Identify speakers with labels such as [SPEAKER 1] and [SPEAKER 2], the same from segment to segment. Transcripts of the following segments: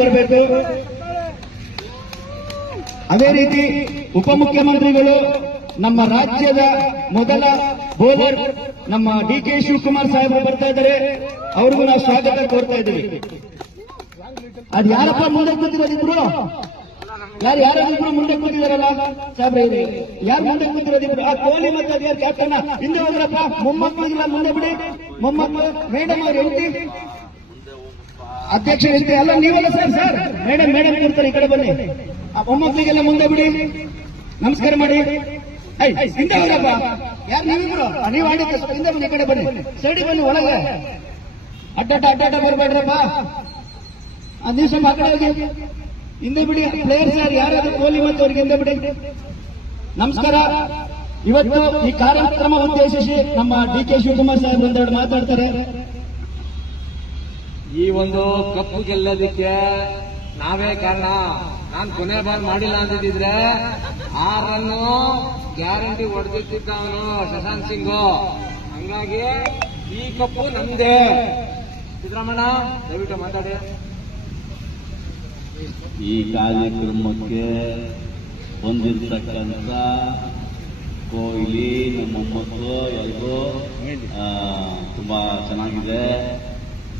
[SPEAKER 1] ಬರಬೇಕು. ಅದೇ ರೀತಿ ಉಪಮುಖ್ಯಮಂತ್ರಿಗಳು ನಮ್ಮ ರಾಜ್ಯದ ಮೊದಲ ಬೋಲರ್ ನಮ್ಮ ಡಿ ಕೆ ಶಿವಕುಮಾರ್ ಸಾಹೇಬರು ಬರ್ತಾ ಇದ್ದಾರೆ. ಅವ್ರಿಗೂ ನಾವು ಸ್ವಾಗತ ಕೋರ್ತಾ ಇದ್ದೀವಿ. ಅದ್ ಯಾರಪ್ಪ ಮುಂದೆ ಕೂತಿರೋದಿಬ್ರು ಯಾರು ಯಾರಿಬ್ರು ಮುಂದೆ ಕೂತಿದಾರಲ್ಲ ಸಾಹೇಬ್ರೆ? ಯಾರು ಮುಂದೆ ಕೂತಿರೋದಿಬ್ರು ಆ ಕೋಹ್ಲಿ ಮತ್ತೆ ಅದೇ ಕ್ಯಾಪ್ಟನ್ ಹಿಂದೆ ಹೋದ್ರಪ್ಪ, ಮೊಮ್ಮಕ್ಕಳಿಗೆಲ್ಲ ಮುಂದೆ ಬಿಡಿ. ಮೊಮ್ಮಕ್ಕಳು, ಮೇಡಮ್ ಅವ್ರ ಹೆಂಡತಿ. ಅಧ್ಯಕ್ಷ ಹೆಂಡತಿ ಅಲ್ಲ, ನೀವಲ್ಲ ಸರ್ ಸರ್. ಮೇಡಮ್ ಮೇಡಮ್ ಕೊಡ್ತಾರೆ ಈ ಕಡೆ ಬನ್ನಿ. ಆ ಮೊಮ್ಮಕ್ಕಳಿಗೆಲ್ಲ ಮುಂದೆ ಬಿಡಿ. ನಮಸ್ಕಾರ ಮಾಡಿ. ಹಿಂದೆ ಹೋಗಪ್ಪ ಯಾರು ನೀವಿಬ್ರು? ನೀವು ಹಿಂದೆ ಬನ್ನಿ, ಈ ಕಡೆ ಬನ್ನಿ. ಸೈಡಿ ಬನ್ನಿ, ಒಳಗೆ. ಅಡ್ಡಾಟ ಅಡ್ಡಾಟ ಬರಬೇಡ್ರಪ್ಪ. ನೀವು ಸ್ವಲ್ಪ ಆ ಕಡೆ ಹೋಗಿ. ಹಿಂದೆ ಬಿಡಿ. ಪ್ಲೇಯರ್ಸ್ ಯಾರು, ಯಾರಾದ್ರೂ ಕೋಲಿ ಮತ್ತು ಅವ್ರಿಗೆ ಹಿಂದೆ ಬಿಡಿ. ನಮಸ್ಕಾರ. ಇವತ್ತು ಈ ಕಾರ್ಯಕ್ರಮ ಉದ್ದೇಶಿಸಿ ನಮ್ಮ ಡಿ ಕೆ ಶಿವಕುಮಾರ್ ಸಾಹೇಬ್ ಒಂದೆರಡು ಮಾತಾಡ್ತಾರೆ.
[SPEAKER 2] ಈ ಒಂದು ಕಪ್ಪು ಗೆಲ್ಲೋದಿಕ್ಕೆ ನಾವೇ ಕಾರಣ. ನಾನು ಕೊನೆ ಬಾರ್ ಮಾಡಿಲ್ಲ ಅಂತಿದ್ರೆ ಆ ರನ್ ಗ್ಯಾರಂಟಿ ಹೊಡೆದಿದ್ದ ಅವನು ಶಶಾಂಕ್ ಸಿಂಗ್. ಹಂಗಾಗಿ ಈ ಕಪ್ಪು ನಮ್ದೇ. ಸಿದ್ದರಾಮಣ್ಣ, ದಯವಿಟ್ಟು ಮಾತಾಡಿ.
[SPEAKER 3] ಈ ಕಾರ್ಯಕ್ರಮಕ್ಕೆ ಹೊಂದಿರ್ತಕ್ಕಂಥ ಕೊಹ್ಲಿ, ನಮ್ಮ ಮೊಮ್ಮಕ್ಕಳು ಎಲ್ಲರೂ ತುಂಬಾ ಚೆನ್ನಾಗಿದೆ.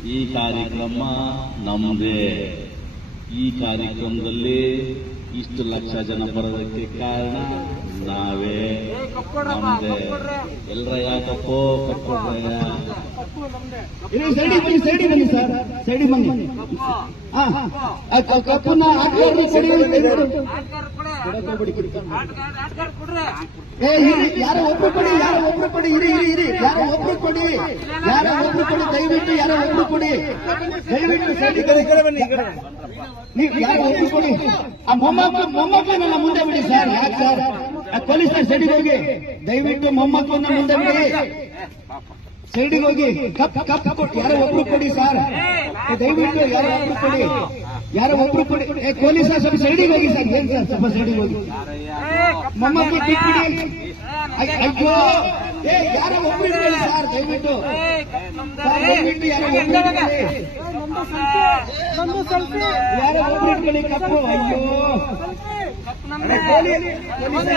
[SPEAKER 3] ಈ ಕಾರ್ಯಕ್ರಮ ನಮ್ಮದೇ ಈ ಕಾರ್ಯಕ್ರಮದಲ್ಲಿ ಇಷ್ಟು ಲಕ್ಷ ಜನ ಬರೋದಕ್ಕೆ ಕಾರಣ ನಾವೇ. ನಮ್ಮದೇ ಎಲ್ಲರ ಯಾಕಪ್ಪೋ? ಕಪ್ಪಯ್ಯ
[SPEAKER 1] ಏ ಇರಿ ಯಾರೋ ಒಬ್ರು ಕೊಡಿ ಯಾರೋ ಒಬ್ರು ಕೊಡಿ ಇರಿ ಇರಿ ಇರಿ ಯಾರೋ ಒಬ್ರು ಕೊಡಿ ಯಾರೋ ಒಬ್ರು ಕೊಡಿ ದಯವಿಟ್ಟು ಯಾರೋ ಒಬ್ರು ಕೊಡಿ. ದಯವಿಟ್ಟು ನೀವು ಯಾರೋ ಒಬ್ರು ಕೊಡಿ. ಆ ಮೊಮ್ಮಕ್ಕಳು ಮೊಮ್ಮಕ್ಕಳನ್ನ ಮುಂದೆ ಬಿಡಿ ಸರ್ ಯಾಕೆ ಸರ್? ಆ ಪೊಲೀಸ್ ಸೈಡಿಗೆ ಹೋಗಿ. ದಯವಿಟ್ಟು ಮೊಮ್ಮಕ್ಕಳನ್ನ ಮುಂದೆ ಬಿಡಿ. ಸೈಡಿಗೆ ಹೋಗಿ ಕಪ್ ಕಪ್ ಕೊಟ್ಟು ಯಾರೋ ಒಬ್ರು ಕೊಡಿ ಸರ್. ದಯವಿಟ್ಟು ಯಾರೋ ಒಬ್ರು ಕೊಡಿ. ಯಾರೋ ಒಬ್ರು ಕೊಡಿ ಏ ಕೊಹ್ಲಿ ಸರ್ ಸ್ವಲ್ಪ ಸೈಡಿಗೆ ಹೋಗಿ ಸರ್. ಏನ್ ಸರ್ ಸ್ವಲ್ಪ ಸೈಡಿಗೆ ಹೋಗಿ? ಮೊಮ್ಮಕ್ಕಳು ಅಯ್- ಅಯ್ಯೋ. ಏ ಯಾರೋ ಒಬ್ರು ಇಟ್ಕೊಳ್ಳಿ ಸರ್ ದಯವಿಟ್ಟು. ಸರ್ ದಯವಿಟ್ಟು ಯಾರೋ ಒಬ್ರು ಇಟ್ಕೊಳ್ಳಿ ಯಾರೋ ಒಬ್ರು ಇಟ್ಕೊಳ್ಳಿ ಕಪ್ಪು. ಅಯ್ಯೋ. ಕೊಹ್ಲಿ ಸರ್